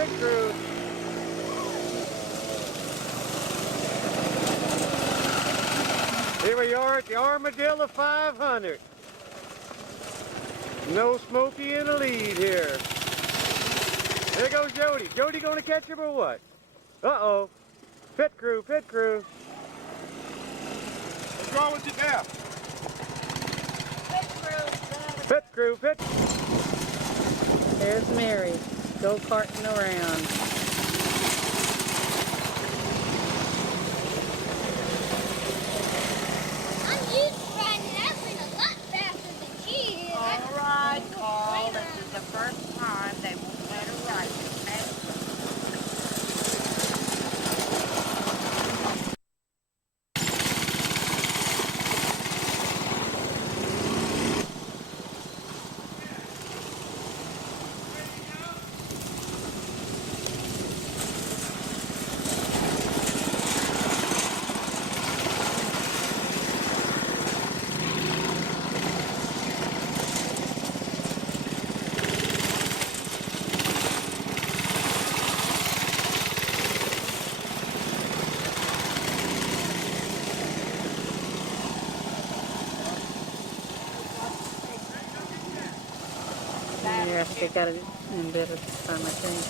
pit crew. Here we are at the Armadillo 500. No Smokey in the lead here. There goes Jody. Jody gonna catch him or what? Uh-oh. Pit crew, pit crew. What's wrong with you now? Pit crew, pit. There's Mary, go-karting around. I'm used to riding that thing a lot faster than she is. All right, Carl, this is the first time they won't let her ride it, okay? Yes, they got it in better this time, I think.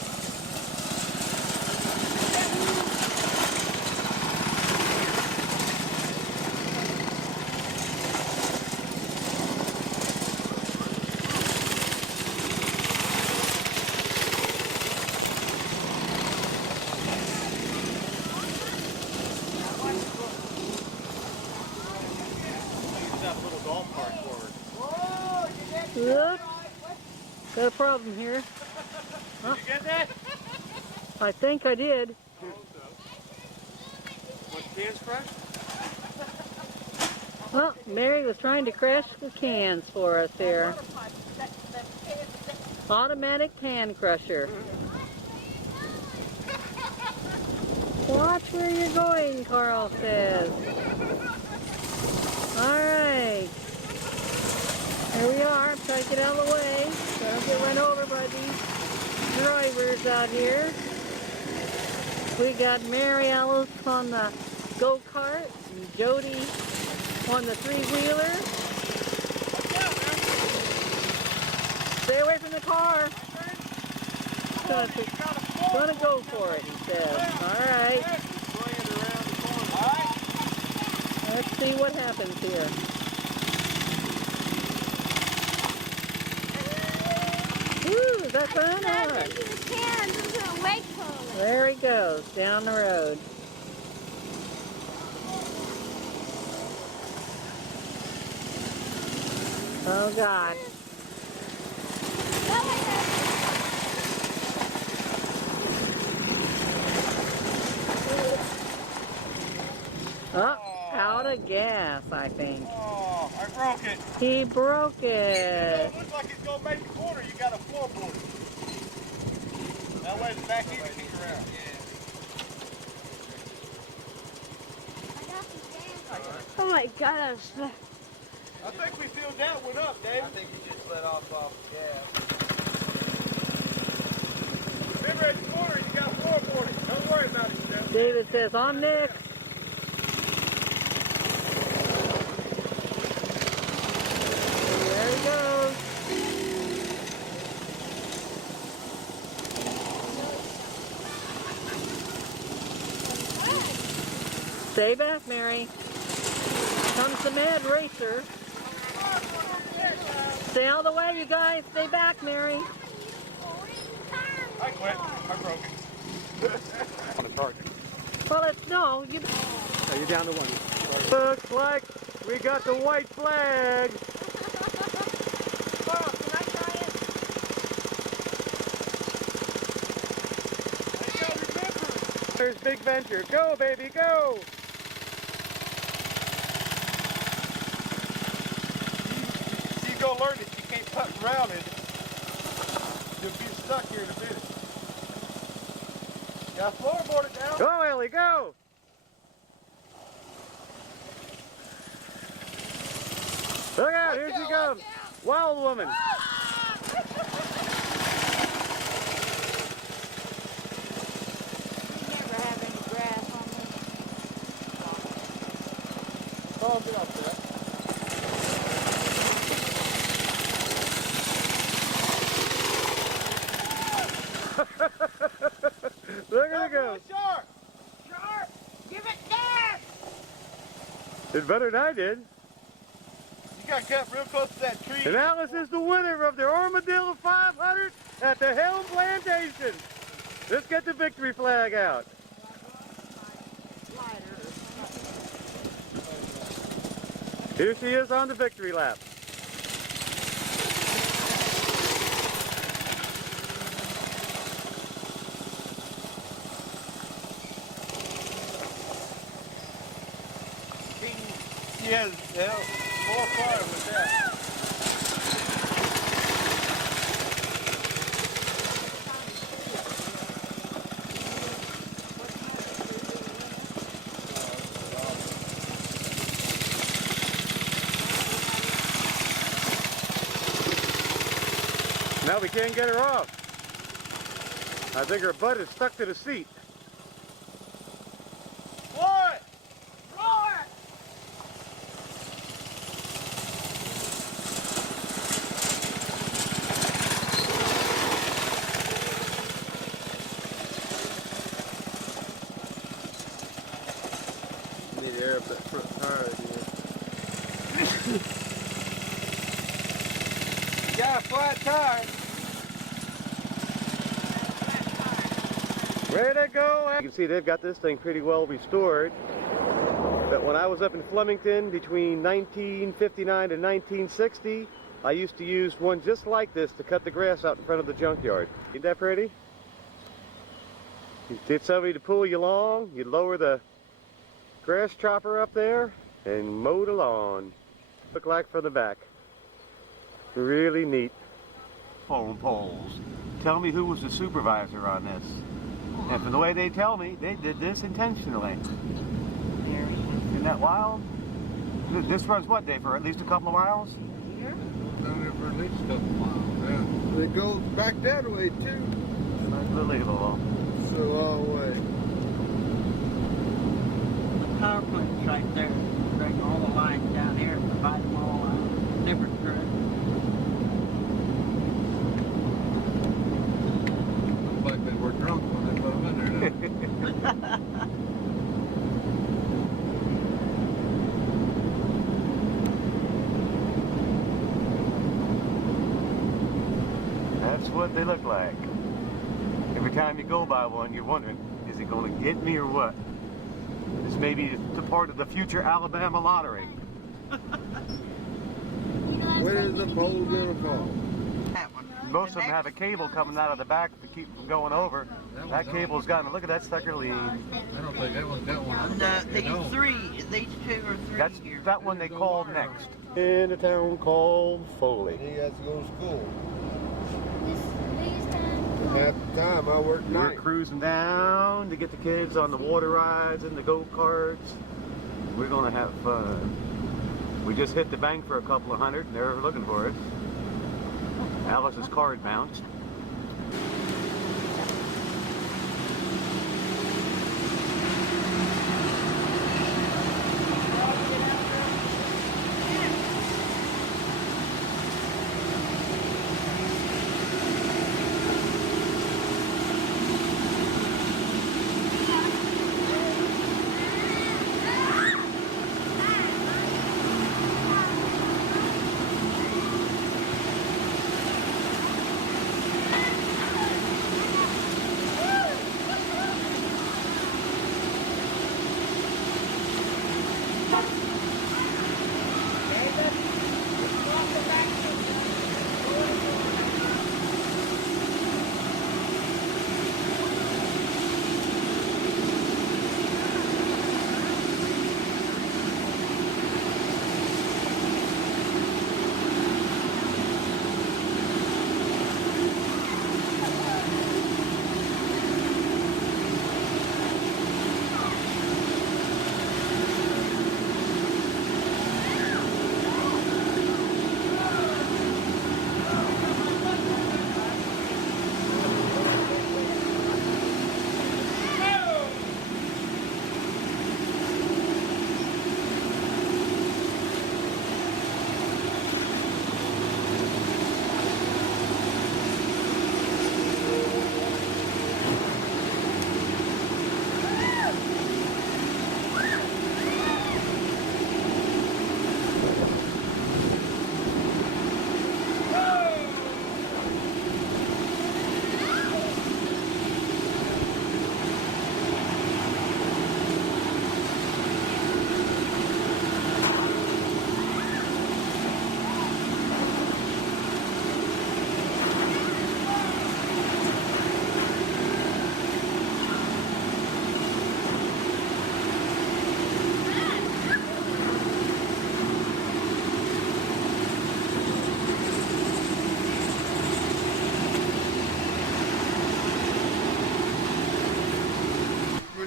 That little golf cart forward. Look, got a problem here. Did you get that? I think I did. Was cans crushed? Well, Mary was trying to crash the cans for us here. Automatic can crusher. Watch where you're going, Carl says. Alright. Here we are. Try to get out of the way. Don't get run over by these drivers out here. We got Mary Alice on the go-kart and Jody on the three-wheeler. Stay away from the car. Gonna go for it, he says. Alright. Let's see what happens here. Woo, is that fun? There he goes, down the road. Oh God. Oh, out of gas, I think. Oh, I broke it. He broke it. It looks like it's going to make the corner. You got a floorboard. That way the back end can kick around. Oh my gosh. I think we filled that one up, Dave. I think you just let off gas. Remember at the corner, you got floorboarding. Don't worry about it, Steph. David says, I'm next. There he goes. Stay back, Mary. Comes the mad racer. Stay out of the way, you guys. Stay back, Mary. I quit. I broke it. On the charger. Well, it's no. You. Are you down to one? Looks like we got the white flag. Carl, can I try it? There's Big Venture. Go, baby, go. She's going to learn that she can't cut around it. You'll be stuck here in a minute. Yeah, floorboard it down. Go, Ellie, go. Look out, here she comes. Wild woman. pump it up there. Look at it go. Sharp! Sharp! Give it gas! It's better than I did. You got kept real close to that tree. And Alice is the winner of the Armadillo 500 at the Helm Plantation. Let's get the victory flag out. Here she is on the victory lap. She has more fire with that. Now we can't get her off. I think her butt is stuck to the seat. What? Roar! Need to air up that front tire again. Got a flat tire. Ready to go. You can see they've got this thing pretty well restored. But when I was up in Flemington between 1959 and 1960, I used to use one just like this to cut the grass out in front of the junkyard. Ain't that pretty? You get somebody to pull you along, you lower the grass chopper up there and mow the lawn. Look like from the back. Really neat. Phone poles. Tell me who was the supervisor on this. And from the way they tell me, they did this intentionally. Isn't that wild? This runs what, Dave, for at least a couple of miles? Done it for at least a couple miles, yeah. It goes back that way too. Unbelievable. It's a long way. The power plant's right there. Bring all the lines down here and divide them all out. Different grid. Looks like they were drunk when they put them in there. That's what they look like. Every time you go by one, you're wondering, is it going to hit me or what? This may be the part of the future Alabama lottery. When is the pole gonna fall? That one. Most of them have a cable coming out of the back to keep from going over. That cable's got, look at that sucker lean. I don't think that one's got one on the back. These two or three That's here. that one they called next. In a town called Foley. He has to go to school. These times. At the time, I worked We're night. cruising down to get the kids on the water rides and the go-karts. We're gonna have fun. We just hit the bank for a couple of hundred and they're looking for it. Alice's card bounced.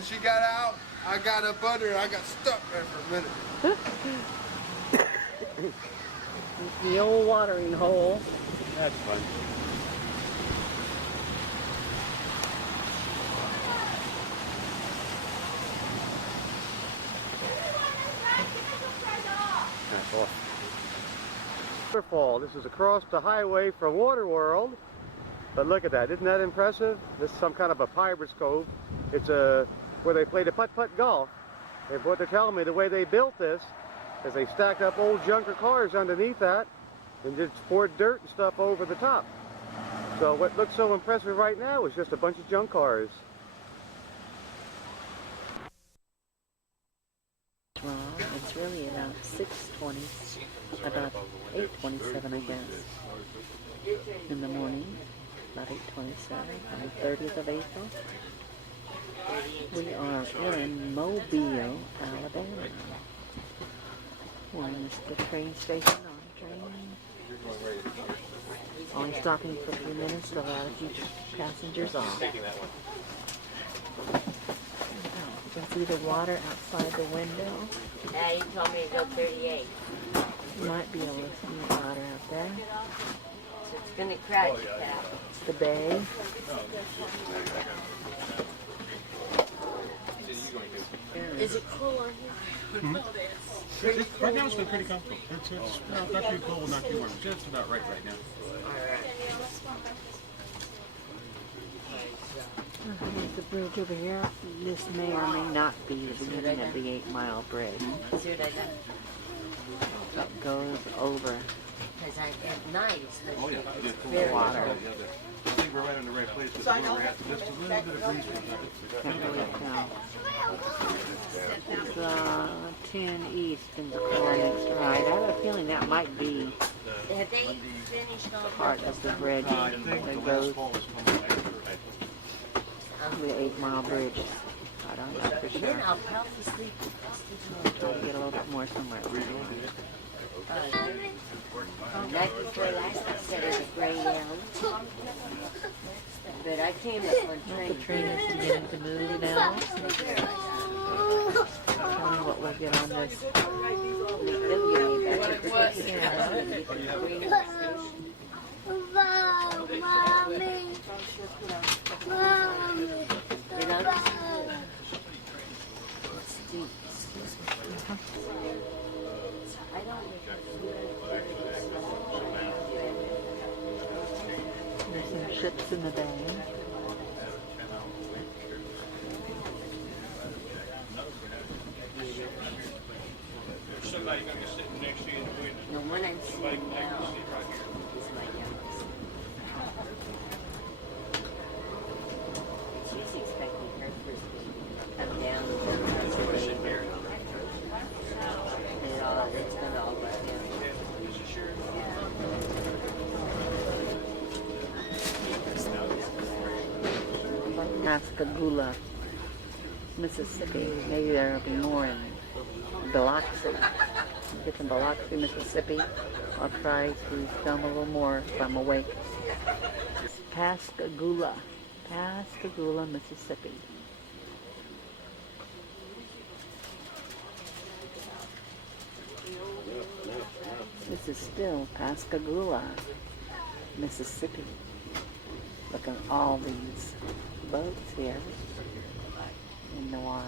she got out, I got up under her. I got stuck there for a minute. It's the old watering hole. That's fun. Waterfall. This is across the highway from Waterworld. But look at that. Isn't that impressive? This is some kind of a pirate's cove. It's where they play the putt-putt golf. And what they're telling me, the way they built this is they stacked up old junker cars underneath that and just poured dirt and stuff over the top. So what looks so impressive right now is just a bunch of junk cars. Well, it's really around 6:20, about 8:27, I guess, in the morning, about 8:27 on the 30th of April. We are in Mobile, Alabama. We're in the train station on train. Only stopping for a few minutes to allow a few passengers off. You can see the water outside the window. Yeah, he told me to go 38. You might be able to see the water out there. So it's going to crash. It's the bay. Is it cool on here? Right now it's been pretty comfortable. It's not too cold, not too warm. Just about right now. Here's the bridge over here. This may or may not be the beginning of the 8 Mile Bridge. See what I done? It goes over Because at night, Oh yeah, the water. I think we're right in the right place with where we're at. Just a little bit of breeze. Can't really tell. It's 10 East in the coordinates right. I have a feeling that might be have they finished all part of the bridge that goes to the 8 Mile Bridge. I don't know for Then sure. I'll probably sleep. Try to get a little bit more somewhere. Night before last, I said it was gray down. But I came up on The train. train is beginning to move now. Tell me what we'll get on this. Mommy. Mommy. You know? Steve, I don't There's some ships in the bay. Somebody gonna be sitting next to you in the window. the one I'm seeing now is my youngest. She's expecting her first baby. I'm down with her. It's gonna all work out. Pascagoula, Mississippi. Maybe there'll be more in Biloxi. Get to Biloxi, Mississippi. I'll try to film a little more if I'm awake. Pascagoula, Pascagoula, Mississippi. This is still Pascagoula, Mississippi. Look at all these boats here in the water.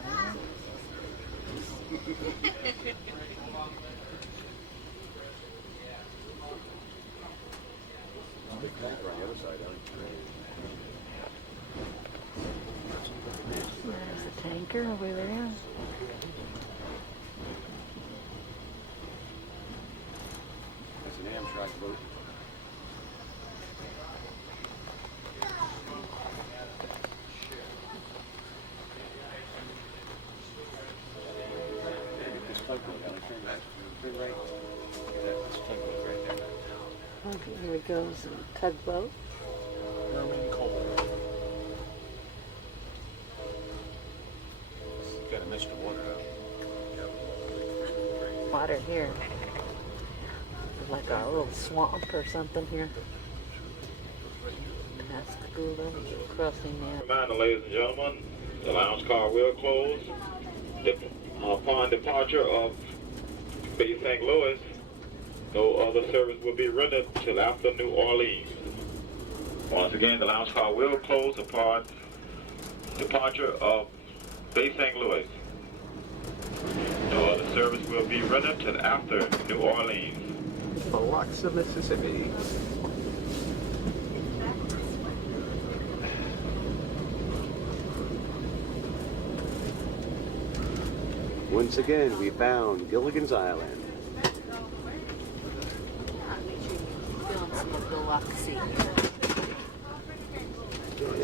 There's a tanker over there. That's an Amtrak boat. Okay, here we go, some tugboat. Herman Cole. Got to miss the water out. Water here. There's like a little swamp or something here. Pascagoula, crossing there. Reminder, ladies and gentlemen, the lounge car will close upon departure of Bay St. Louis. No other service will be rendered till after New Orleans. Once again, the lounge car will close upon departure of Bay St. Louis. No other service will be rendered till after New Orleans. Biloxi, Mississippi. Once again, we found Gilligan's Island.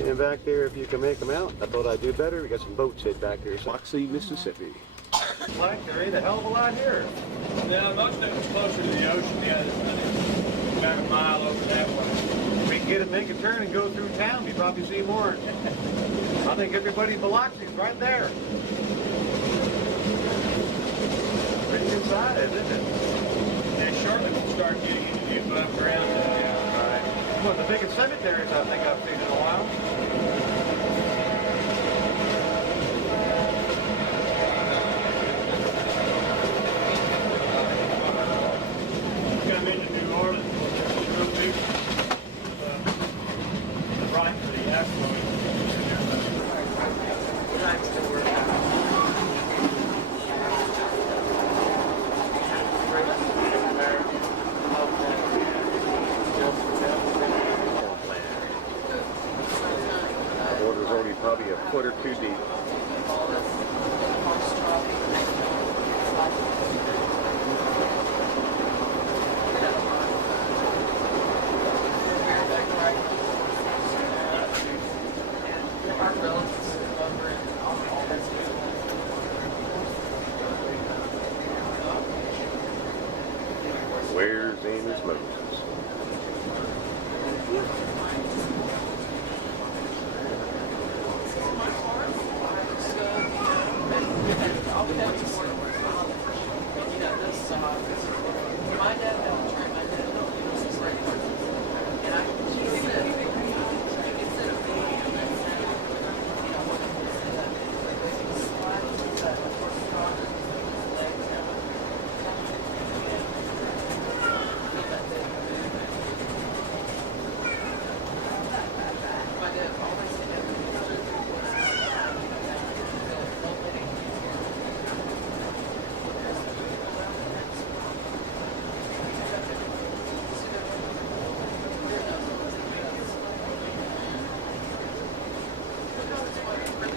And back there, if you can make them out, I thought I'd do better. We got some boats hid back there. Biloxi, Mississippi. Mike, there ain't a hell of a lot here. Yeah, most of it's closer to the ocean. The other one is about a mile over that way. If we can get it, make a turn and go through town, you probably see more. I think everybody in Biloxi is right there. Pretty good size, isn't it? Yeah, shortly we'll start getting into the above ground. Yeah, right. One of the biggest cemeteries I think I've seen in a while. Come into New Orleans, it's real big. Right for the affluent. I'm still working on it. The water's already probably a foot or two deep. Where's Amos Moses?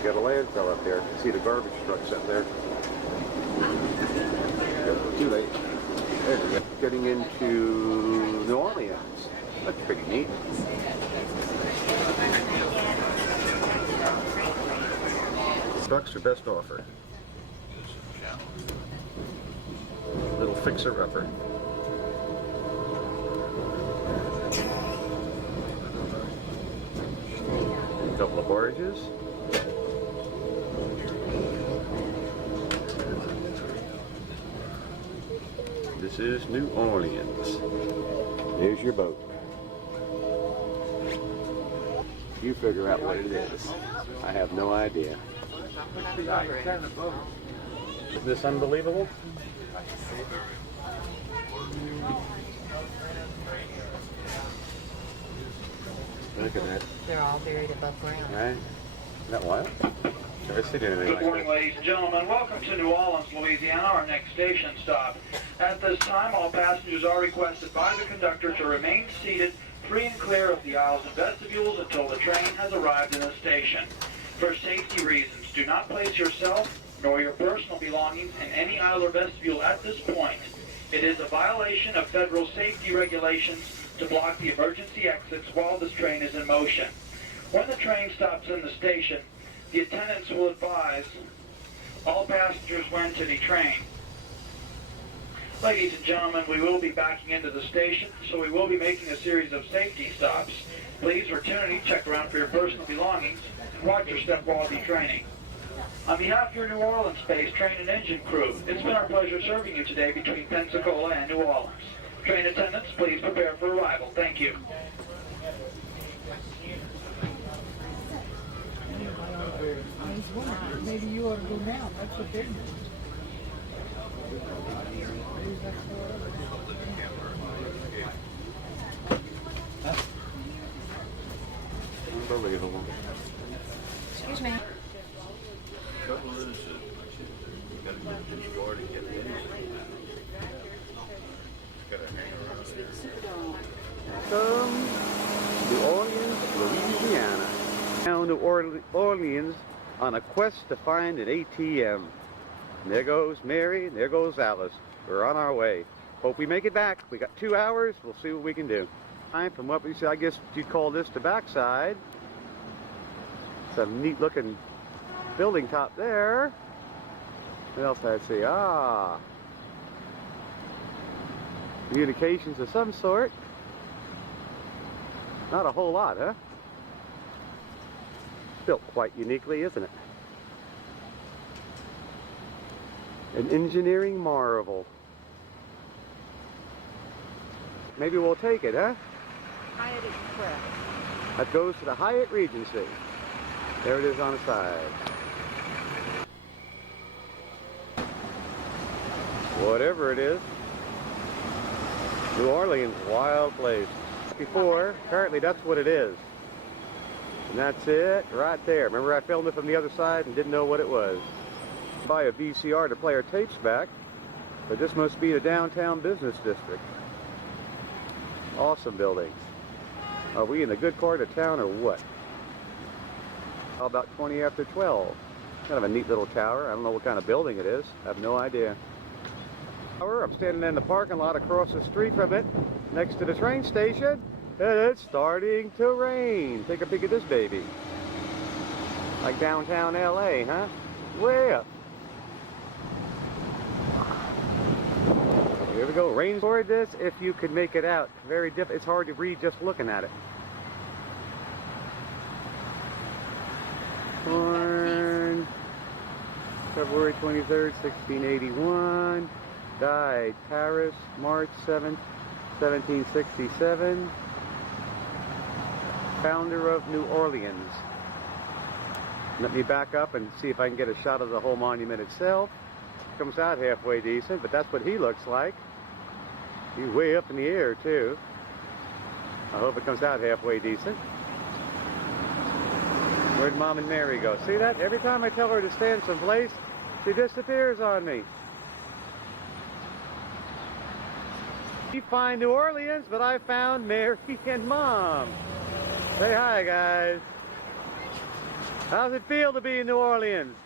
Got a landfill up there. You can see the garbage trucks up there. Too late. There we go. Getting into New Orleans. That's pretty neat. Trucks are best offer. Little fixer-upper. A couple of barges. This is New Orleans. There's your boat. You figure out what it is. I have no idea. Isn't this unbelievable? Look at that. They're all buried above ground. Right? Isn't that wild? Never seen anything Good like morning, that. ladies and gentlemen. Welcome to New Orleans, Louisiana, our next station stop. At this time, all passengers are requested by the conductor to remain seated free and clear of the aisles and vestibules until the train has arrived in the station. For safety reasons, do not place yourself nor your personal belongings in any aisle or vestibule at this point. It is a violation of federal safety regulations to block the emergency exits while this train is in motion. When the train stops in the station, the attendants will advise all passengers when to detrain. Ladies and gentlemen, we will be backing into the station, so we will be making a series of safety stops. Please return and check around for your personal belongings and watch your step while detraining. On behalf of your New Orleans-based train and engine crew, it's been our pleasure serving you today between Pensacola and New Orleans. Train attendants, please prepare for arrival. Thank you. Nice maybe you ought to go now. That's what they're doing. Maybe that's Unbelievable. Excuse me. New Orleans, Louisiana. Now New Orleans on a quest to find an ATM. And there goes Mary, and there goes Alice. We're on our way. Hope we make it back. We got 2 hours. We'll see what we can do. From what we see, I guess you'd call this the backside. Some neat looking building top there. What else I'd see? Ah, communications of some sort. Not a whole lot, huh? Built quite uniquely, isn't it? An engineering marvel. Maybe we'll take it, huh? Hyatt Express. That goes to the Hyatt Regency. There it is on the side. Whatever it is. New Orleans, wild place. Before, apparently that's what it is. And that's it right there. Remember I filmed it from the other side and didn't know what it was. Buy a VCR to play our tapes back, but this must be the downtown business district. Awesome buildings. Are we in the good part of town or what? How about 20 after 12? Kind of a neat little tower. I don't know what kind of building it is. I have no idea. I'm standing in the parking lot across the street from it, next to the train station, and it's starting to rain. Take a peek at this baby. Like downtown LA, huh? Way up. Here we go. Rain toward this, if you could make it out. Very difficult. It's hard to read just looking at it. Born February 23rd, 1681. Died Paris, March 7th, 1767. Founder of New Orleans. Let me back up and see if I can get a shot of the whole monument itself. Comes out halfway decent, but that's what he looks like. He's way up in the air too. I hope it comes out halfway decent. Where'd Mom and Mary go? See that? Every time I tell her to stand someplace, she disappears on me. You find New Orleans, but I found Mary and Mom. Say hi, guys. How's it feel to be in New Orleans?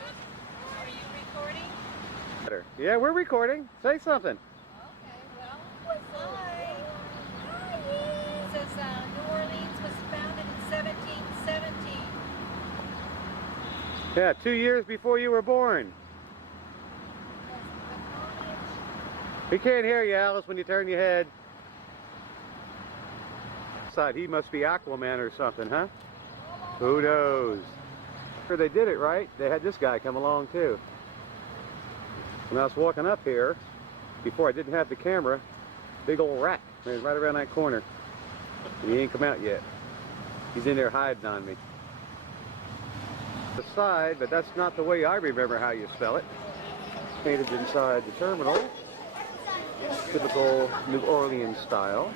Are you recording? Yeah, we're recording. Say something. Okay, well, hi. It says New Orleans was founded in 1717. Yeah, 2 years before you were born. We can't hear you, Alice, when you turn your head. He must be Aquaman or something, huh? Who knows? Sure, they did it right. They had this guy come along too. When I was walking up here, before I didn't have the camera, big old rat right around that corner. And he ain't come out yet. He's in there hiding on me. The side, but that's not the way I remember how you spell it. Painted inside the terminal. Typical New Orleans style.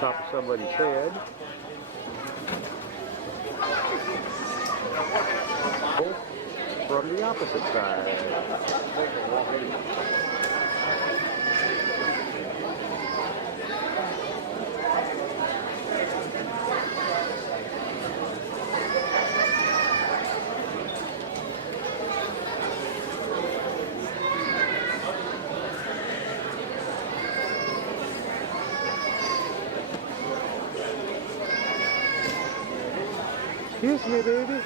Top of somebody's head. From the opposite side. Excuse me, baby.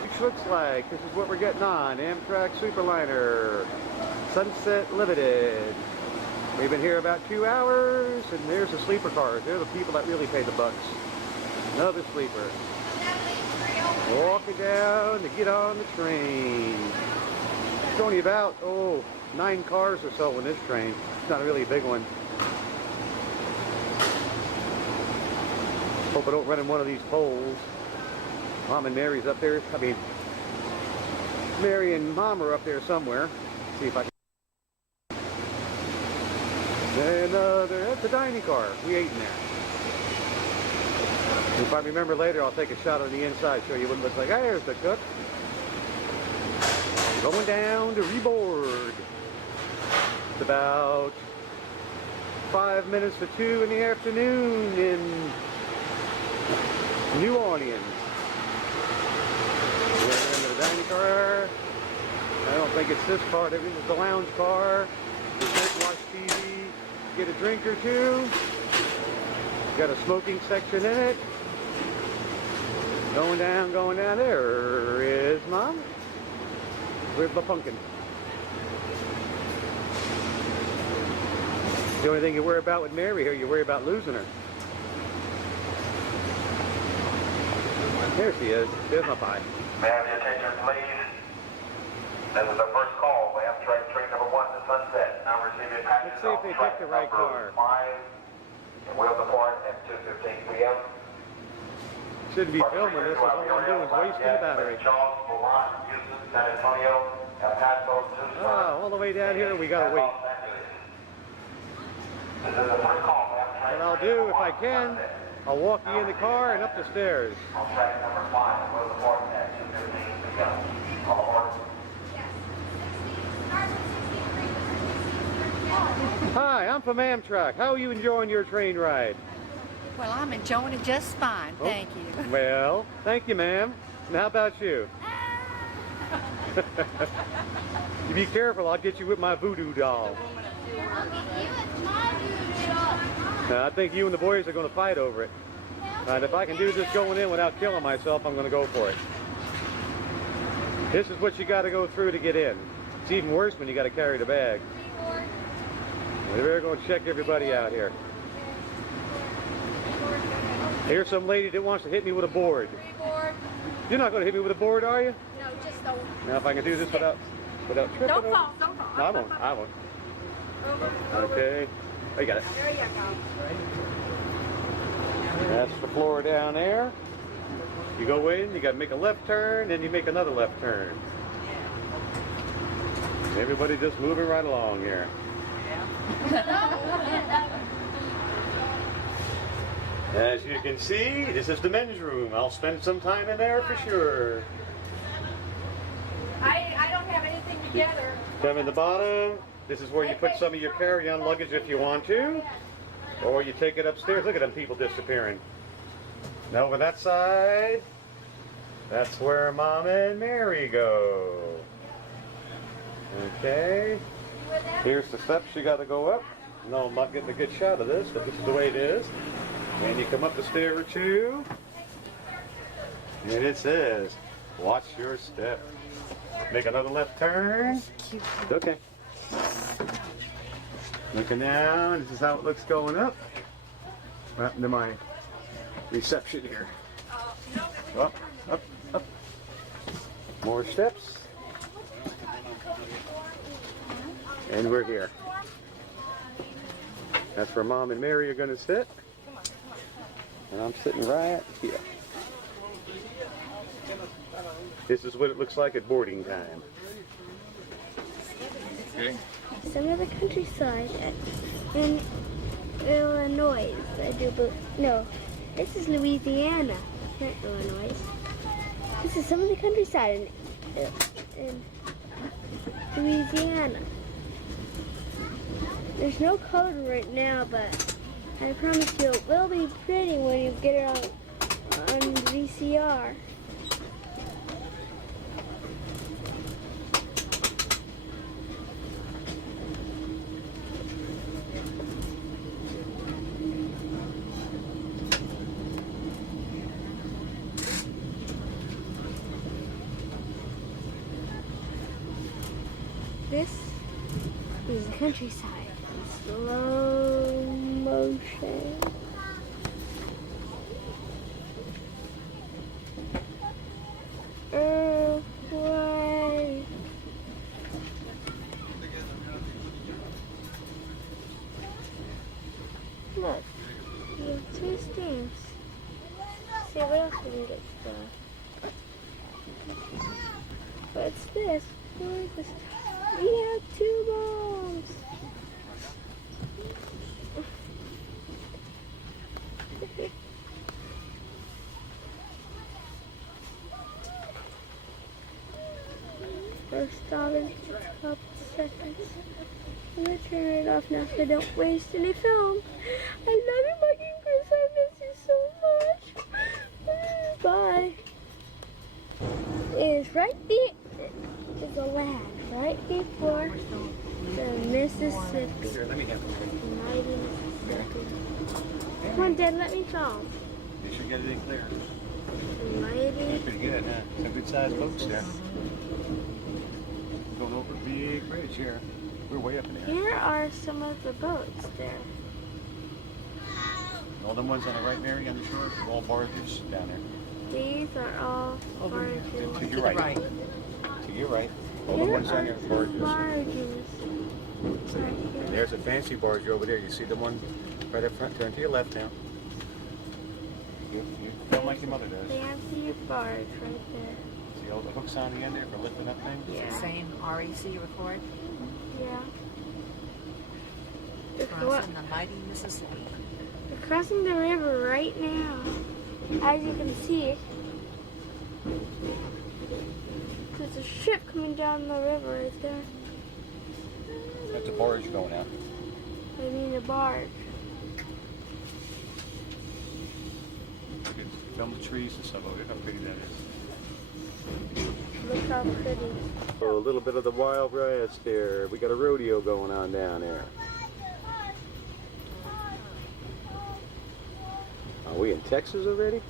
Which looks like this is what we're getting on. Amtrak Superliner, Sunset Limited. We've been here about 2 hours, and there's the sleeper cars. They're the people that really pay the bucks. Another sleeper. Walking down to get on the train. There's only about, 9 cars or so on this train. It's not really a big one. Hope I don't run in one of these poles. Mom and Mary's up there. I mean, Mary and Mom are up there somewhere. Let's see if I can. And that's the dining car. We ate in there. If I remember later, I'll take a shot on the inside, show you what it looks like. There's the cook. Going down to reboard. It's about 5 minutes to 2 in the afternoon in New Orleans. We're into the dining car. I don't think it's this car. This is the lounge car. You can watch TV, get a drink or two. Got a smoking section in it. Going down, going down. There is Mom. Where's the pumpkin? The only thing you worry about with Mary here, you worry about losing her. There she is. There's my pie. May I have your attention, please? This is the first call. We have train number 1 to Sunset. Now receiving passengers. Let's see if they picked the right car. 5 and will depart at 2:15 p.m. Shouldn't be filming this. All I'm doing is wasting the battery. Charles, Milan, Houston, San Antonio, El Paso, Tucson. All the way down here, we gotta wait. This is the first call. What I'll do, if I can, I'll walk you in the car and up the stairs. On track number 5 will depart at 2:15 p.m. All aboard. Hi, I'm from Amtrak. How are you enjoying your train ride? Well, I'm enjoying it just fine, thank you. Well, thank you, ma'am. And how about you? You be careful, I'll get you with my voodoo doll. I think you and the boys are going to fight over it. And if I can do this going in without killing myself, I'm going to go for it. This is what you got to go through to get in. It's even worse when you got to carry the bag. We're going to check everybody out here. Here's some lady that wants to hit me with a board. You're not going to hit me with a board, are you? No, just don't. Now, if I can do this without tripping Don't over. fall, don't fall. No, I won't. I won't. Over. Okay. Oh, you got it. There you go. That's the floor down there. You go in, you got to make a left turn, then you make another left turn. Everybody just moving right along here. As you can see, this is the men's room. I'll spend some time in there for sure. I don't have anything together. Come in the bottom. This is where you put some of your carry-on luggage if you want to. Or you take it upstairs. Look at them people disappearing. Now over that side, that's where Mom and Mary go. Okay. Here's the steps you got to go up. No, I'm not getting a good shot of this, but this is the way it is. And you come up the stair or two. And it says, watch your step. Make another left turn. Okay. Looking down, this is how it looks going up. What happened to my reception here? Up, up, up. More steps. And we're here. That's where Mom and Mary are going to sit. And I'm sitting right here. This is what it looks like at boarding time. Okay. Some of the countryside in Illinois. No, this is Louisiana, not Illinois. This is some of the countryside in Louisiana. There's no color right now, but I promise you it will be pretty when you get it on VCR. This is the countryside in slow motion. Why? What's this? We have 2 bombs. We're stopping for a couple seconds. I'm gonna turn it off now so I don't waste any film. I love you, Mike and Chris. I miss you so much. Bye. It is right there's a land right before the Mississippi. Here, let me have it. Mighty Mississippi. Come on, Dad, let me film. You should get it in clear. Mighty. Pretty good, huh? Some good sized boats there. Going over a big bridge here. We're way up in the air. Here are some of the boats there. All them ones on the right, Mary, on the shore, are all barges down there. These are all barges. To your right. To your right. All the Here ones on are there are barges. barges. Right And here. there's a fancy barge over there. You see the one right up front? Turn to your left now. You film like your mother does. Fancy barge right there. See all the hooks on the end there for lifting up things? Yeah. Same REC record. Yeah. We're Crossing the mighty Mississippi. crossing the river right now. As you can see, there's a ship coming down the river right there. That's a barge going out. I mean a barge. Film the trees and stuff. Look how pretty that is. Look how pretty. So a little bit of the wild west here. We got a rodeo going on down there. Are we in Texas already?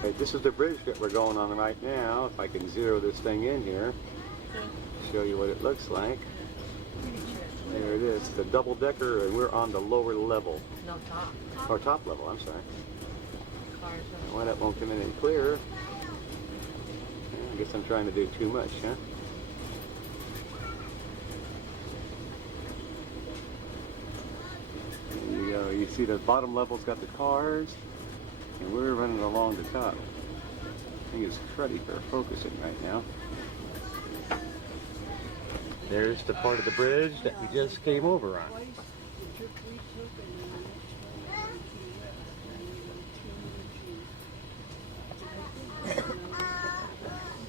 Okay, this is the bridge that we're going on right now. If I can zero this thing in here, show you what it looks like. There it is, the double decker, and we're on the lower level. No top. Or top level, I'm sorry. Cars Why that won't come in any clearer? I guess I'm trying to do too much, huh? There you go. You see the bottom level's got the cars, and we're running along the top. I think it's cruddy for focusing right now. There's the part of the bridge that we just came over on.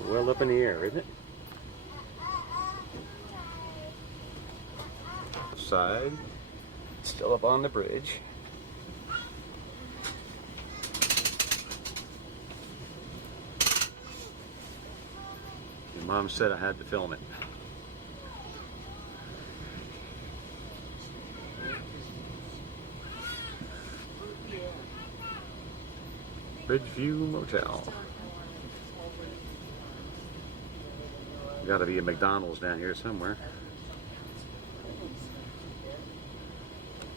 Well up in the air, isn't it? Side, still up on the bridge. Your mom said I had to film it. Bridgeview Motel. Got to be a McDonald's down here somewhere.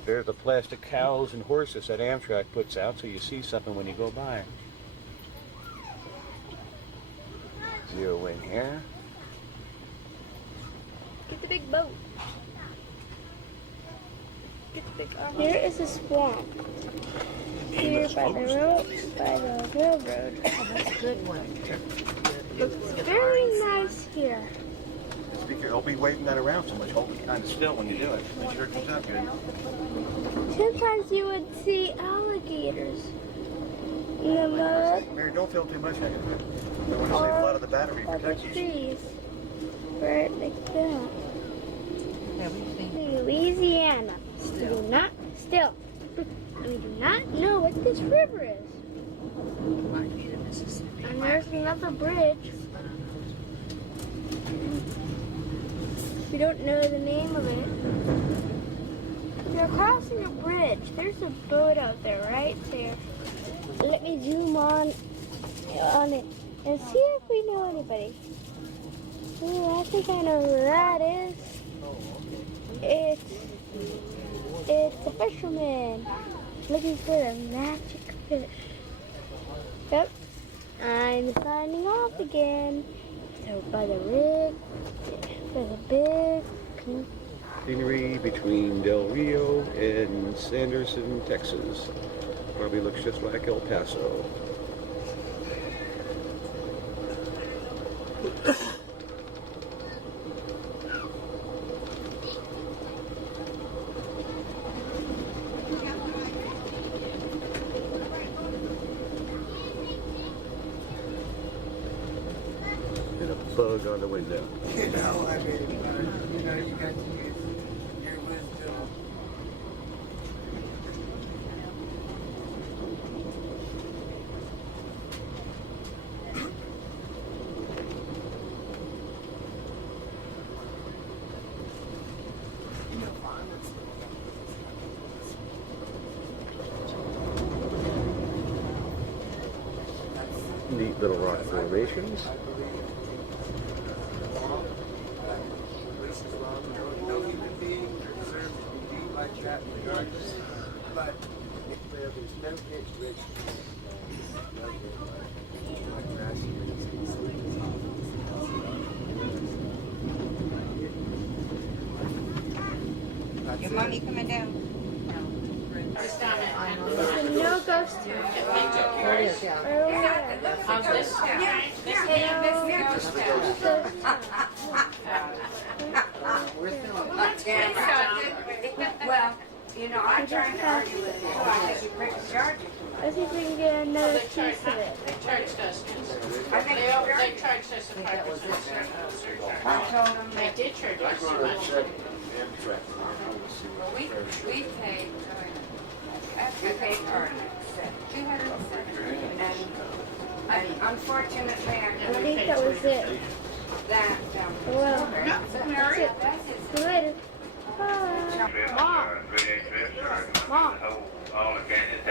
There's the plastic cows and horses that Amtrak puts out, so you see something when you go by. Zero in here. Get the big boat. Get the big arm. Here is a swamp. Here by the railroad. That's a good one. Looks very nice here. Don't be waving that around so much. Hold it kind of still when you do it. Make sure it comes out good. Sometimes you would see alligators in the mud Mary, don't film too much. I don't want to save a lot of the battery or the protect you. trees. Right like that. Yeah, we think. Louisiana. We do not we do not know what this river is. Might be the Mississippi. And there's another bridge. We don't know the name of it. They're crossing a bridge. There's a boat out there right there. Let me zoom on it and see if we know anybody. Ooh, I think I know who that is. It's a fisherman looking for the magic fish. Yep. I'm signing off again. So by the rig, for the big Scenery between Del Rio and Sanderson, Texas. Probably looks just like El Paso. And a bug on the window. You know, I mean, you know, you got to use your wisdom. Neat little rock formations. No human being deserves to be beat like that regardless. But there's no pitch rich. Your money coming down? No ghost town. There it is, yeah. How's this? Well, you know, I'm trying to argue with you. I think you press charge it. Let's see if we can get another piece of it. They charged us. I think they charged us a 5% surcharge. I told them they did charge us so much. Well, we paid, we paid our $270. And unfortunately, I I think that was it. that, Well, that's that's it. See you later. Bye. Mom. Mom.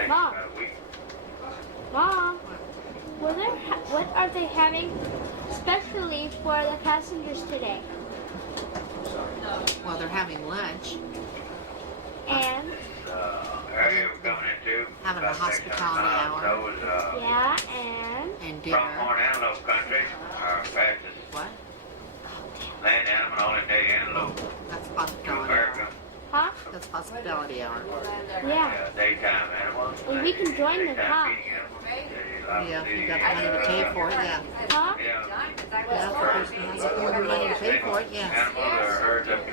Mom. Mom. What are they having specially for the passengers today? Well, they're having lunch, And area we're going into. having a hospitality hour, yeah, and From dinner. Horn Antelope Country, our fastest What? land animal, only day antelope That's to hospitality hour. America. huh? That's hospitality hour. Yeah. Daytime animal. And we can join them, Daytime huh? feeding animal. Yeah, you got the money to pay for it, yeah. Huh? Yeah. Yeah, if the person has the money to pay for it, yes. Animals are herds up to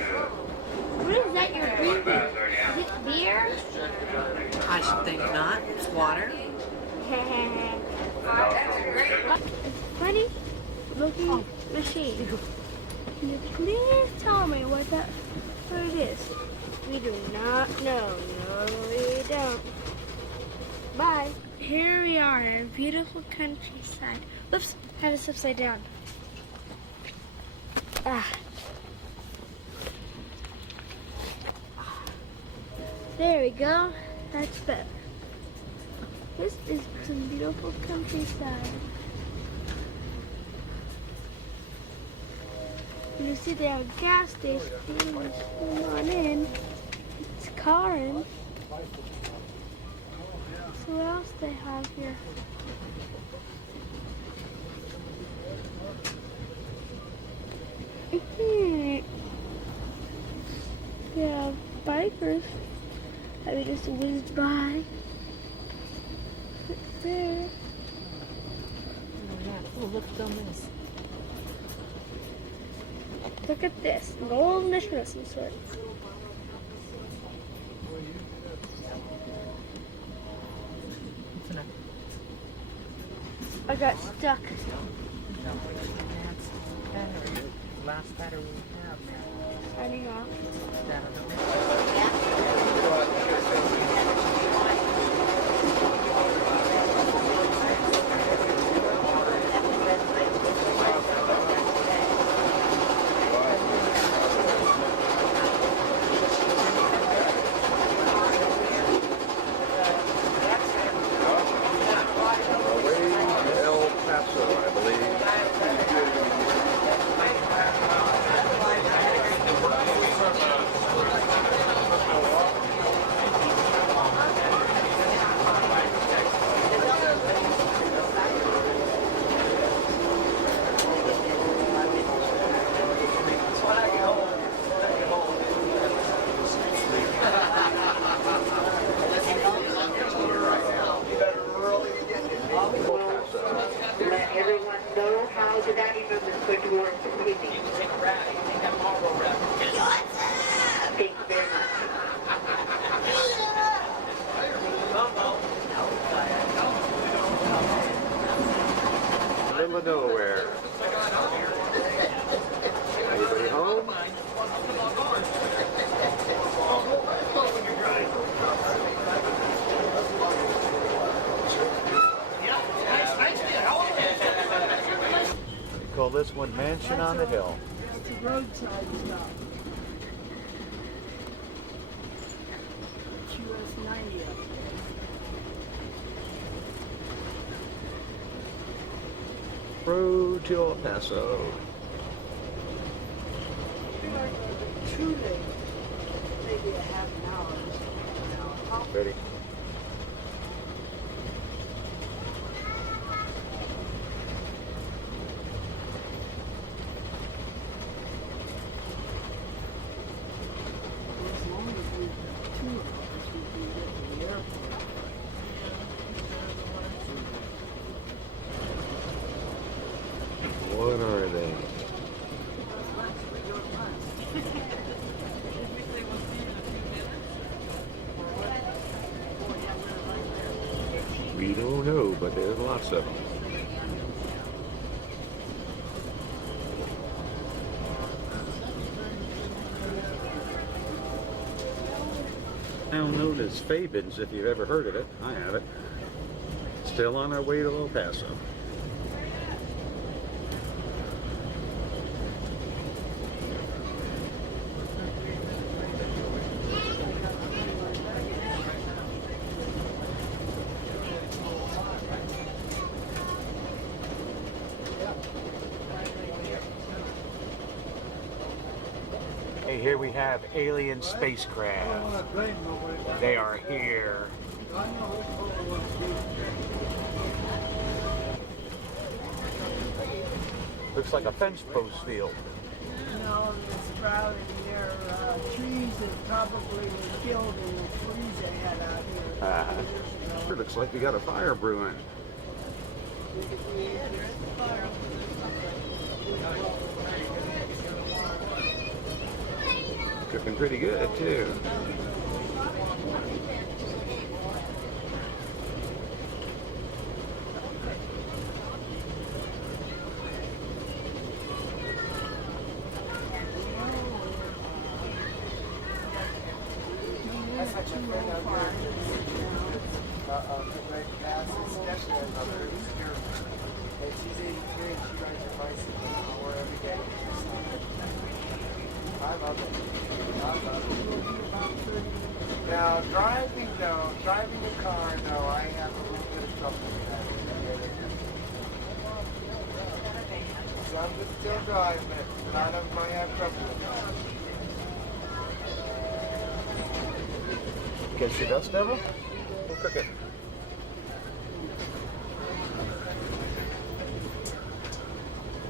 What is that you're 25, drinking? 30 Is animals. it beer? I should think not. It's water. Funny looking machine. Can you please tell me what it is? We do not know. No, we don't. Bye. Here we are in a beautiful countryside. Whoops, I have this upside down. There we go. That's better. This is some beautiful countryside. You see they have a gas station. Come on in. It's Karen. So what else they have here? We have bikers that we just whizzed by. Right there. Oh, look at this. Look at this. An old mission of some sort. I got stuck. Last battery we have now. Signing off. El Paso, I believe. How did any movement go towards the city? Thank you very much. Middle of nowhere. Anybody home? We call this one Mansion on the Hill. It's a roadside stop. It's US 90. Road to El Paso. Too late. Maybe a half an hour. Ready? As long as we've got 2 hours, we can get to the airport. What are they? We don't know, but there's lots of them. Now known as Fabens, if you've ever heard of it. I have it. Still on our way to El Paso. Hey, here we have alien spacecraft. They are here. Looks like a fence post field. No, they're sprouting. They're trees that probably were killed in the freeze they had out here. It looks like we got a fire brewing. Cooking pretty good, too. She's 83 and she rides her bicycle an hour every day. I love it. I love it. Now, driving a car, no, I have a little bit of trouble with that. Some can still drive, but none of them I have trouble with. Catch your dust devil? We'll cook it.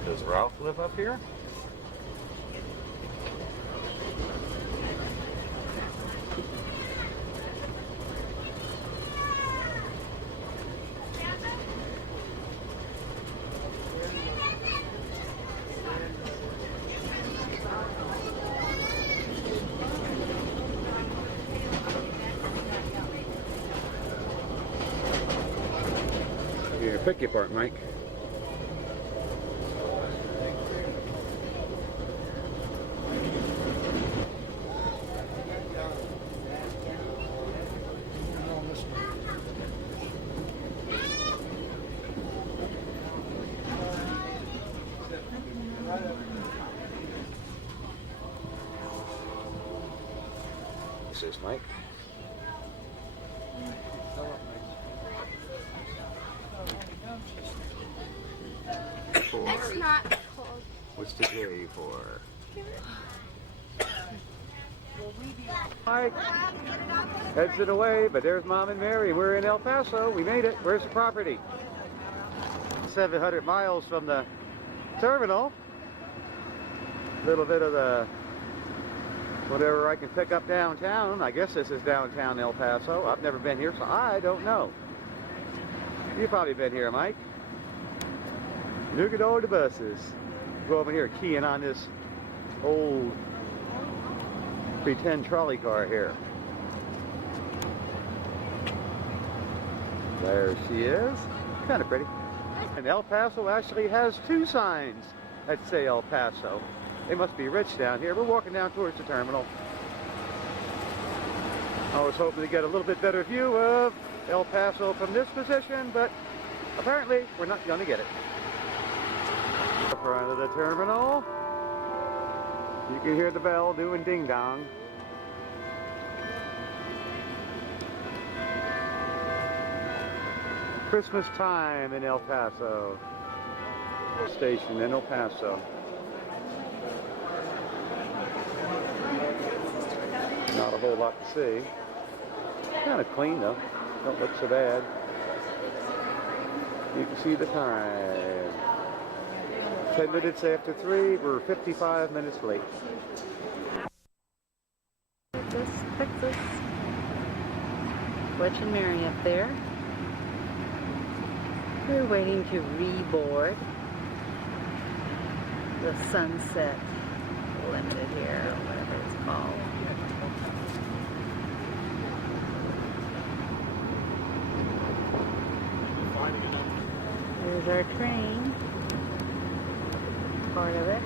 Does Ralph live up here? Here, pick your part, Mike. This is Mike. That's not cold. What's the J for? Mike, heads it away, but there's Mom and Mary. We're in El Paso. We made it. Where's the property? 700 miles from the terminal. A little bit of the whatever I can pick up downtown. I guess this is downtown El Paso. I've never been here, so I don't know. You've probably been here, Mike. Look at all the buses. Go over here keying on this old pretend trolley car here. There she is. Kind of pretty. And El Paso actually has 2 signs that say El Paso. They must be rich down here. We're walking down towards the terminal. I was hoping to get a little bit better view of El Paso from this position, but apparently we're not going to get it. In front of the terminal, you can hear the bell doing ding dong. Christmas time in El Paso. Station in El Paso. Not a whole lot to see. Kind of clean though. Don't look so bad. You can see the time. 10 minutes after 3. We're 55 minutes late. Texas. Butch and Mary up there. We're waiting to reboard the Sunset Limited here, or whatever it's called. There's our train, part of it.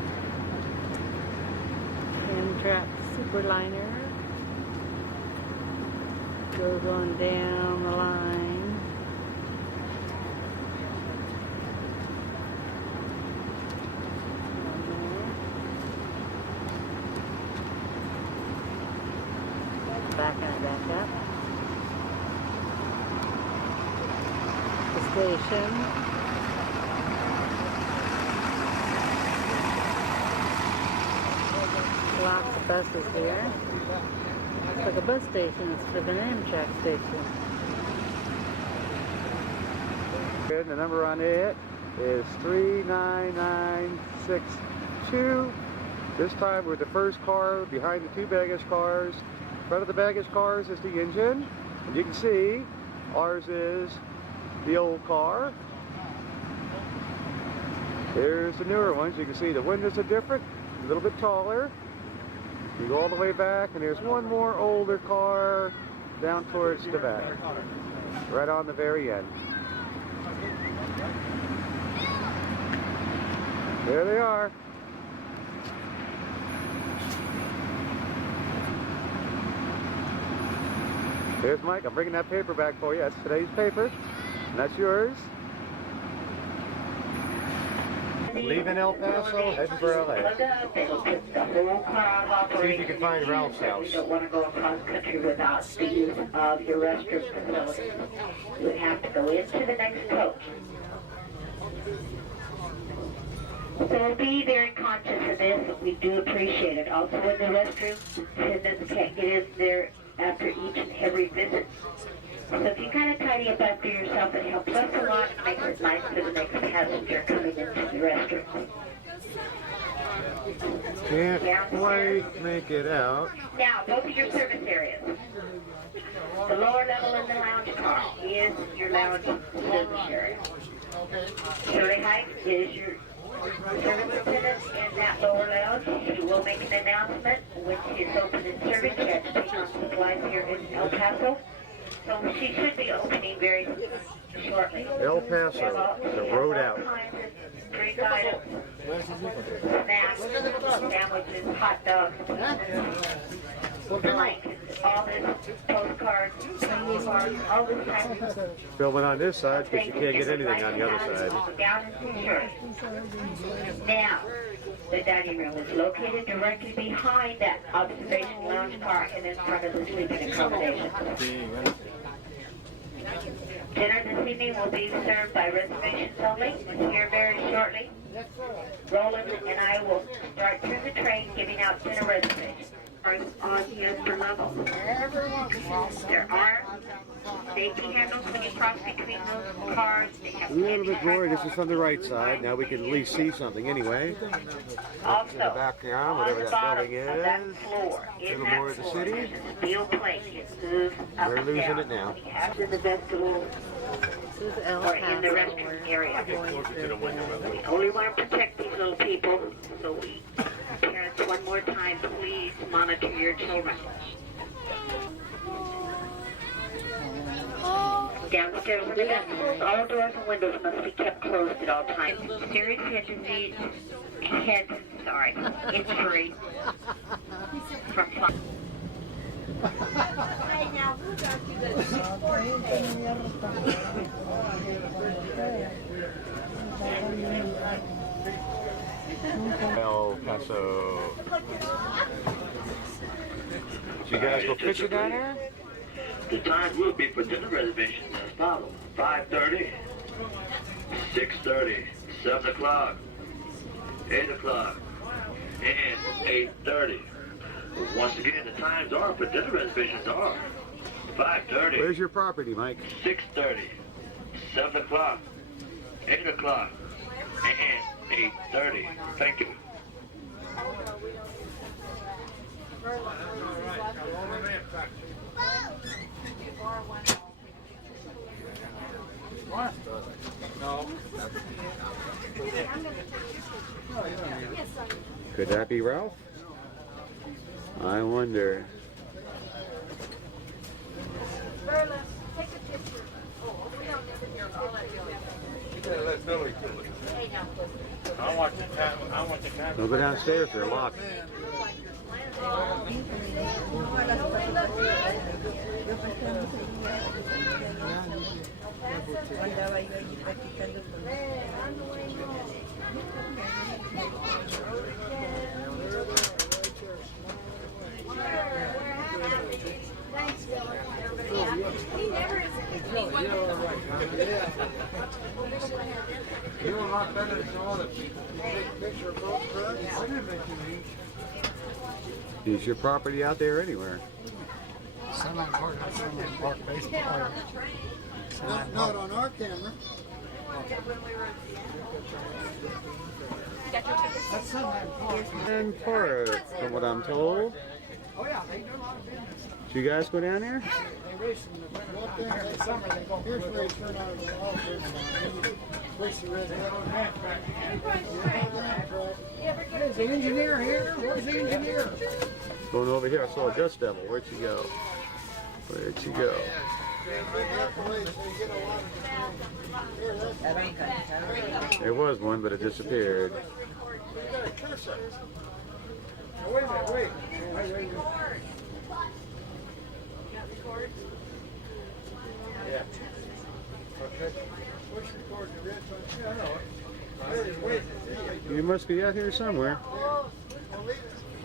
Amtrak Superliner goes on down the line. Back up. The station. Lots of buses here. It's like a bus station instead of an Amtrak station. And the number on it is 39962. This time we're the first car behind the 2 baggage cars. In front of the baggage cars is the engine. And you can see ours is the old car. Here's the newer ones. You can see the windows are different, a little bit taller. You go all the way back and there's one more older car down towards the back. Right on the very end. There they are. Here's Mike. I'm bringing that paper back for you. That's today's paper. And that's yours. Leaving El Paso, heading for LA. See if you can find Ralph's house. You don't want to go across country without the use of your restroom facility. You would have to go into the next coach. So be very conscious of this. We do appreciate it. Also in the restroom, attendants can't get in there after each and every visit. So if you kind of tidy up after yourself, it helps us a lot and makes it nice for the next passenger coming into the restroom. Can't quite make it out. Now, both of your service areas. The lower level in the lounge car is your lounge service area. Shirley Heights is your service attendant in that lower lounge. She will make an announcement when she's open and serving. She has to take on supplies here in El Paso. So she should be opening very shortly. El Paso, the road out. Drink items, snacks, sandwiches, hot dogs, blankets, all this, postcards, all this kind of stuff. Filming on this side because you can't get anything on the other side. Down in the shirt. Now, the dining room is located directly behind that observation lounge car and in front of the sleeping accommodation. Dinner this evening will be served by reservations only. Here very shortly. Roland and I will start through the train giving out dinner reservations on the upper level. There are safety handles when you cross between those cars. A little bit blurry. This is from the right side. Now we can at least see something anyway. Also, in the background, whatever that building is. A little more of the city. Steel plate. We're losing it now. In the vestibule. This is El or in the Paso. restroom area. We're going through there. We only want to protect these little people, so we, parents, one more time, please monitor your children. Downstairs in the vegetables, all doors and windows must be kept closed at all times. Serious injury, injury from El Paso. Did you guys go fishing down there? The time will be for dinner reservations as follows: 5:30, 6:30, 7 o'clock, 8 o'clock, and 8:30. Once again, the times are for dinner reservations are 5:30. Where's your property, Mike? 6:30, 7 o'clock, 8 o'clock, and 8:30. Thank you. What? No. Could that be Ralph? I wonder. I want the camera. Don't go downstairs, they're locked. You're a lot better than some other people. You take a picture of both cars? I didn't make you eat. Is your property out there anywhere? Semi Park baseball. Not on our camera. That's Semi Park. And Park, from what I'm told. Oh yeah, they do a lot of business. Did you guys go down there? They race in the winter. Every summer they go. Here's where they turn out of the office. Race the red. There's the engineer here. Where's the engineer? Going over here, I saw a dust devil. Where'd she go? Where'd she go? There was one, but it disappeared. Wait a minute, wait. Yeah. Okay. Push record the red one. Yeah, I know it. You must be out here somewhere.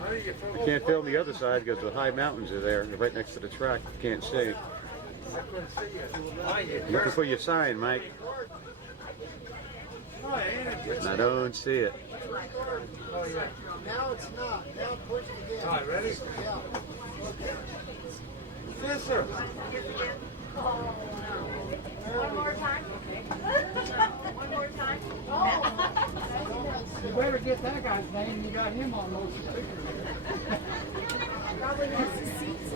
I can't film the other side because the high mountains are there. They're right next to the track. You can't see. I'm looking for your sign, Mike. I don't see it. Now it's not. Now push it again. All right, ready? Yeah. Yes, sir. One more time. One more time. You better get that guy's name. You got him on most of it. Probably has the seats.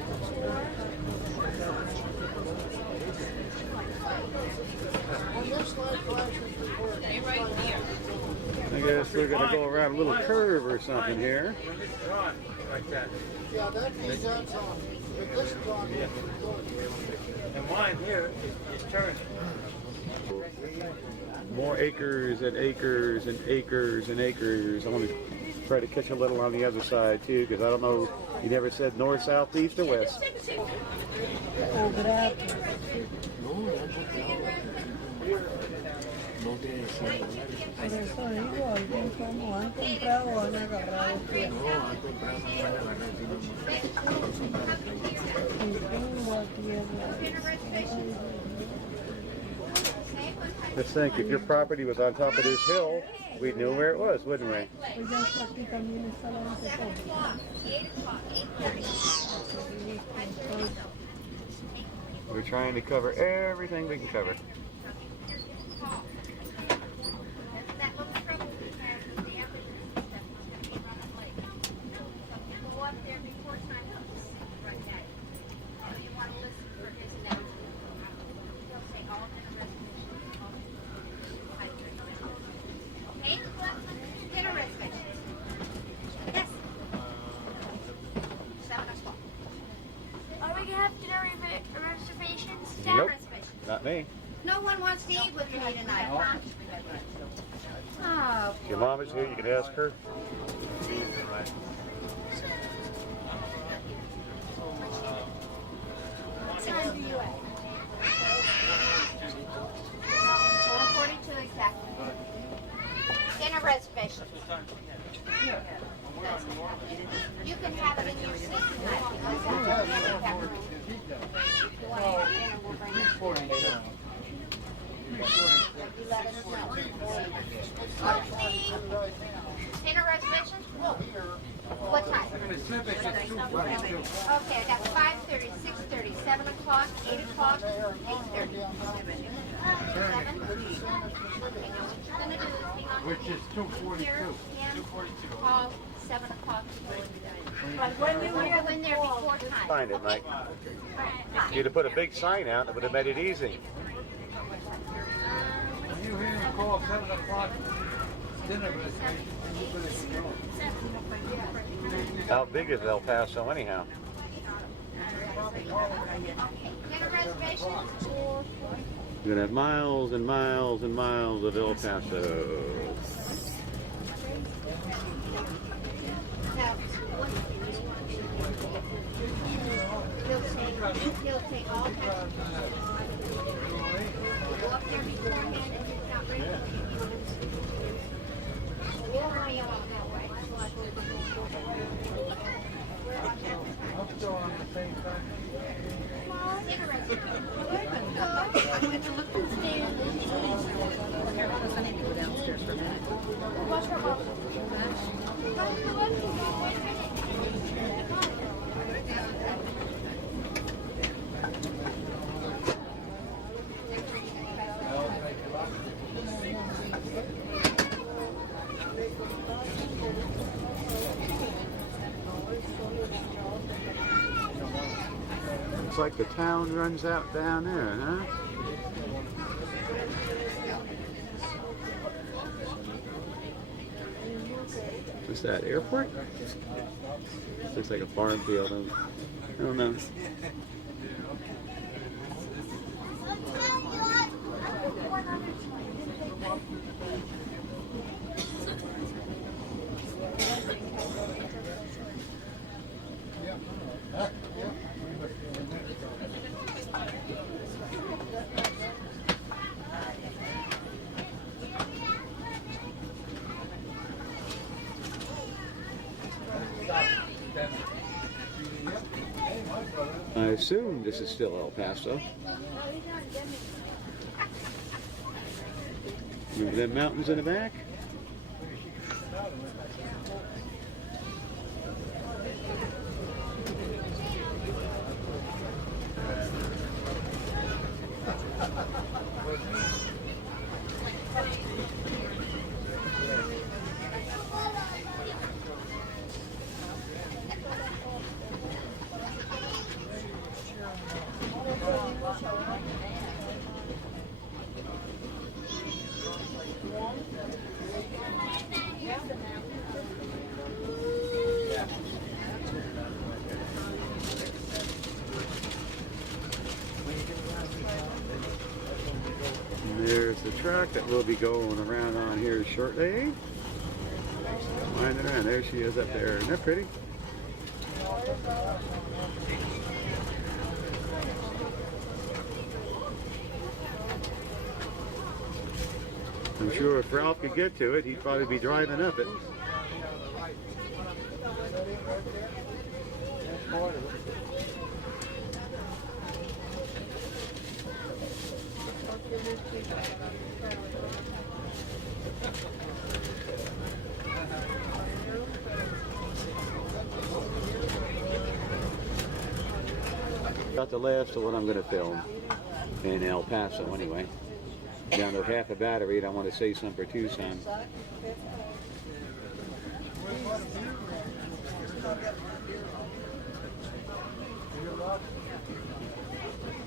I guess we're going to go around a little curve or something here. Like that. Yeah, that means that's on. But this is on. Yeah. And mine here is turning. More acres and acres and acres and acres. I want to try to catch a little on the other side too, because I don't know. You never said north, south, east, or west. Por eso digo, alguien como han comprado o han agarrado tierra. Y tengo tierra. Let's think, if your property was on top of this hill, we'd know where it was, wouldn't we? Pues ya está aquí también está la antepona. We're trying to cover everything we can cover. Not me. No one wants to eat with me tonight, huh? Oh, If your mom is here, you can ask her. what time do you at? 4:42 exactly. Dinner reservation. You can have it in your seat tonight because that's a handicap room. If you want to have dinner, we'll bring it for you. You let us know. Dinner reservation? What time? Okay, I got 5:30, 6:30, 7 o'clock, 8 o'clock, 8:30. 7? Which is 2:42. 7 o'clock. But when you go in there before time. Find it, Mike. You'd have put a big sign out that would have made it easy. When you hear him call 7 o'clock dinner reservation, you better go. How big is El Paso anyhow? Dinner reservation? You're going to have miles and miles and miles of El Paso. He'll take all kinds of go up there beforehand and it's not ready. We'll be along that way. I'm still on the same time. Interesting. I went to look at the stand. I need to go downstairs for a minute. What's her mom? Wait a minute. Looks like the town runs out down there, huh? What's that, airport? Looks like a farm field. I don't know. I assume this is still El Paso. Remember them mountains in the back? There's the truck that will be going around on here shortly. Winding around. There she is up there. Isn't that pretty? I'm sure if Ralph could get to it, he'd probably be driving up it. About the last of what I'm going to film in El Paso anyway. Down to half a battery, and I want to save some for Tucson.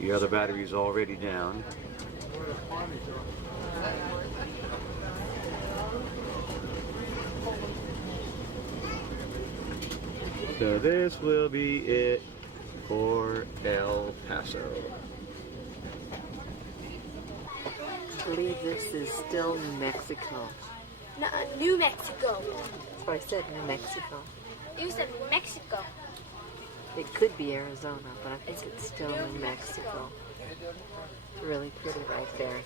The other battery's already down. So this will be it for El Paso. believe this is still New Mexico. No, New Mexico. That's what I said, New Mexico. You said Mexico. It could be Arizona, but I think it's still New Mexico. It's really pretty right there.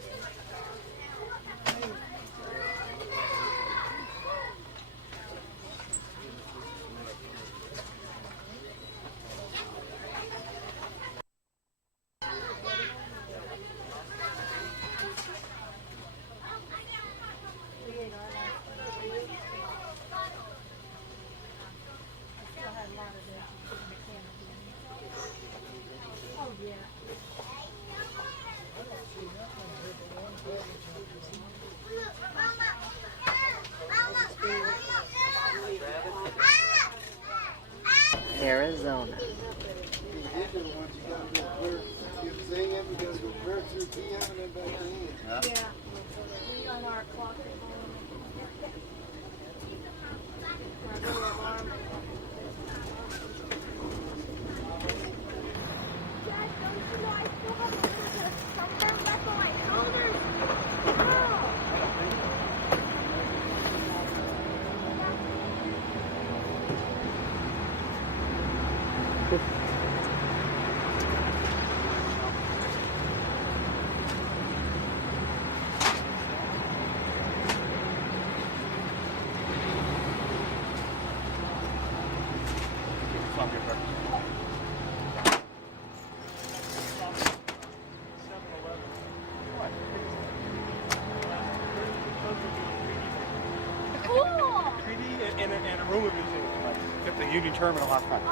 Arizona. Yeah. We on our clock at home. Our little alarm. Dad, don't you know I still have a sunburn left on my shoulders? And a room of music, at the Union Terminal last night.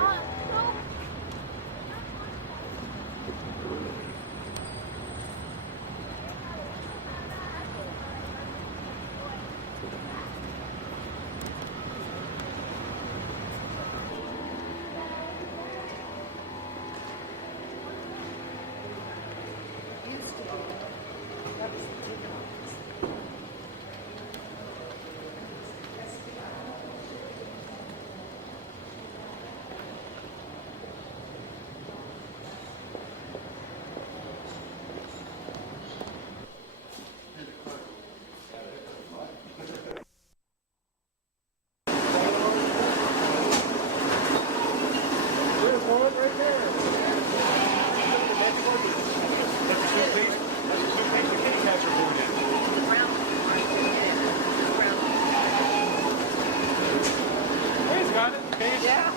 Yeah.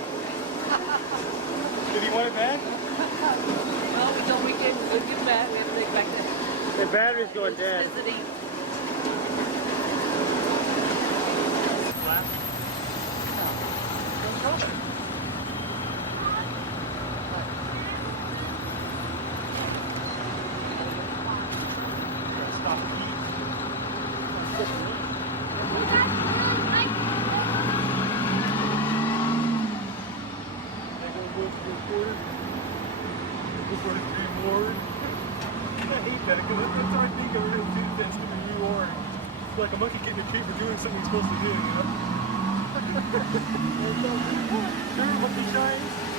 Did he want it back? No, we told we can give it back. We have to take it back there. The battery's going dead. Visiting. Like a monkey getting a treat for doing something he's supposed to do, you know? Sure, monkey shine.